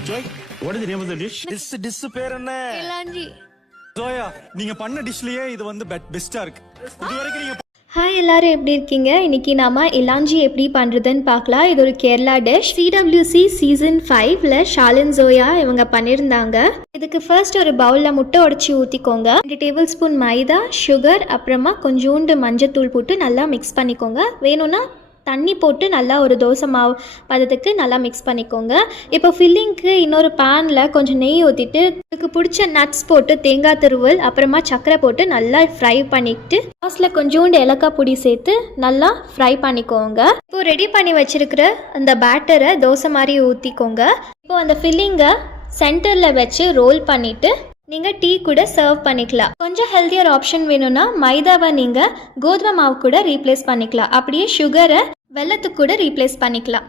Joy, what is the name of the dish? Dish பேர் என்ன? இலாஞ்சி. ஜோயா, நீங்க பண்ண டிஷ்லயே இது வந்து பெஸ்டா இருக்கு. இதுவரைக்கும் நீங்க ஹாய் எல்லாரும் எப்படி இருக்கீங்க? இன்னைக்கு நாம இலாஞ்சி எப்படி பண்ணுறதுன்னு பார்க்கலாம். இது ஒரு கேரளா டிஷ். CWC சீசன் 5ல் ஷாலின் ஜோயா இவங்க பண்ணியிருந்தாங்க. இதுக்கு ஃபர்ஸ்ட் ஒரு பவுலில் முட்டை உடச்சி ஊற்றிக்கோங்க. 2 டேபிள் ஸ்பூன் மைதா, சுகர், அப்புறமா கொஞ்சோண்டு மஞ்சத்தூள் போட்டு நல்லா மிக்ஸ் பண்ணிக்கோங்க. வேணும்னா தண்ணி போட்டு நல்லா ஒரு தோசை மாவு பதத்துக்கு நல்லா மிக்ஸ் பண்ணிக்கோங்க. இப்போ ஃபில்லிங்க்கு இன்னொரு பேனில் கொஞ்சம் நெய் ஊற்றிட்டு அதுக்கு பிடிச்ச நட்ஸ் போட்டு தேங்காய் துருவல் அப்புறமா சர்க்கரை போட்டு நல்லா ஃப்ரை பண்ணிக்கிட்டு லாஸ்ட்டில் கொஞ்சோண்டு ஏலக்காய் பொடி சேர்த்து நல்லா ஃப்ரை பண்ணிக்கோங்க. இப்போ ரெடி பண்ணி வச்சுருக்கிற அந்த பேட்டரை தோசை மாதிரி ஊற்றிக்கோங்க. இப்போ அந்த ஃபில்லிங்கை சென்டரில் வச்சு ரோல் பண்ணிவிட்டு நீங்கள் டீ கூட சர்வ் பண்ணிக்கலாம். கொஞ்சம் ஹெல்த்தியர் ஆப்ஷன் வேணும்னா மைதாவை நீங்கள் கோதுமை மாவு கூட ரீப்ளேஸ் பண்ணிக்கலாம். அப்படியே சுகரை வெல்லத்துக்கு கூட ரீப்ளேஸ் பண்ணிக்கலாம்.